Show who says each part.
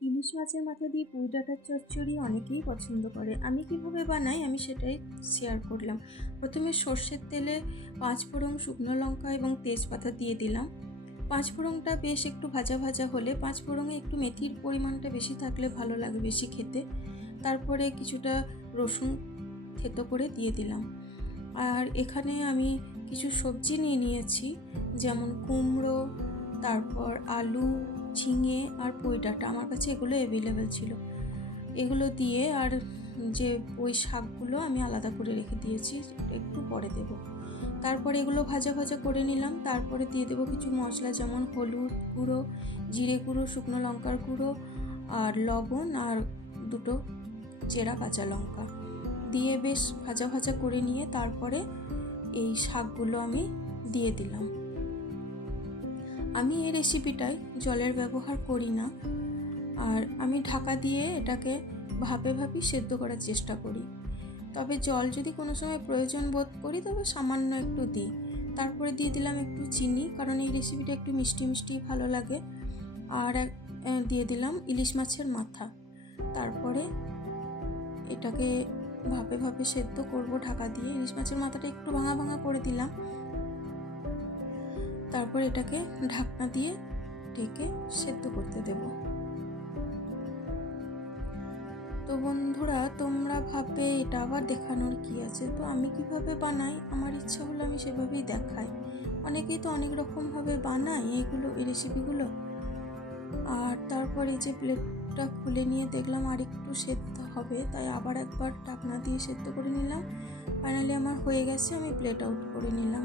Speaker 1: ইলিশ মাছের মাথা দিয়ে পুঁই ডাঁটার চচ্চড়ি অনেকেই পছন্দ করে। আমি কীভাবে বানাই আমি সেটাই শেয়ার করলাম। প্রথমে সর্ষের তেলে পাঁচ ফোড়ন শুকনো লঙ্কা এবং তেজপাতা দিয়ে দিলাম। পাঁচ ফোড়নটা বেশ একটু ভাজা ভাজা হলে পাঁচ ফোড়নে একটু মেথির পরিমাণটা বেশি থাকলে ভালো লাগে বেশি খেতে। তারপরে কিছুটা রসুন থেতো করে দিয়ে দিলাম। আর এখানে আমি কিছু সবজি নিয়ে নিয়েছি, যেমন কুমড়ো, তারপর আলু ঝিঙে আর পুঁই ডাঁটা আমার কাছে এগুলো অ্যাভেলেবেল ছিল। এগুলো দিয়ে আর যে ওই শাকগুলো আমি আলাদা করে রেখে দিয়েছি, একটু পরে দেব। তারপরে এগুলো ভাজা ভাজা করে নিলাম, তারপরে দিয়ে দেবো কিছু মশলা, যেমন হলুদ গুঁড়ো, জিরে গুঁড়ো, শুকনো লঙ্কার গুঁড়ো আর লবণ আর দুটো চেরা কাঁচা লঙ্কা। দিয়ে বেশ ভাজা ভাজা করে নিয়ে তারপরে এই শাকগুলো আমি দিয়ে দিলাম। আমি এই রেসিপিটায় জলের ব্যবহার করি না। আর আমি ঢাকা দিয়ে এটাকে ভাপে ভাপি সেদ্ধ করার চেষ্টা করি। তবে জল যদি কোনো সময় প্রয়োজন বোধ করি, তবে সামান্য একটু দিই। তারপরে দিয়ে দিলাম একটু চিনি, কারণ এই রেসিপিটা একটু মিষ্টি মিষ্টি ভালো লাগে। আর দিয়ে দিলাম ইলিশ মাছের মাথা। তারপরে এটাকে ভাপে ভাপে সেদ্ধ করব ঢাকা দিয়ে। ইলিশ মাছের মাথাটা একটু ভাঙা ভাঙা করে দিলাম। তারপর এটাকে ঢাকনা দিয়ে ঢেকে সেদ্ধ করতে দেব। তো বন্ধুরা, তোমরা ভাববে এটা আবার দেখানোর কি আছে? তো আমি কীভাবে বানাই? আমার ইচ্ছা হলো আমি সেভাবেই দেখাই। অনেকেই তো অনেক রকমভাবে বানায় এইগুলো, এই রেসিপিগুলো আর তারপর এই যে প্লেটটা খুলে নিয়ে দেখলাম আর একটু সেদ্ধ হবে, তাই আবার একবার ঢাকনা দিয়ে সেদ্ধ করে নিলাম। ফাইনালি আমার হয়ে গেছে, আমি প্লেট আউট করে নিলাম।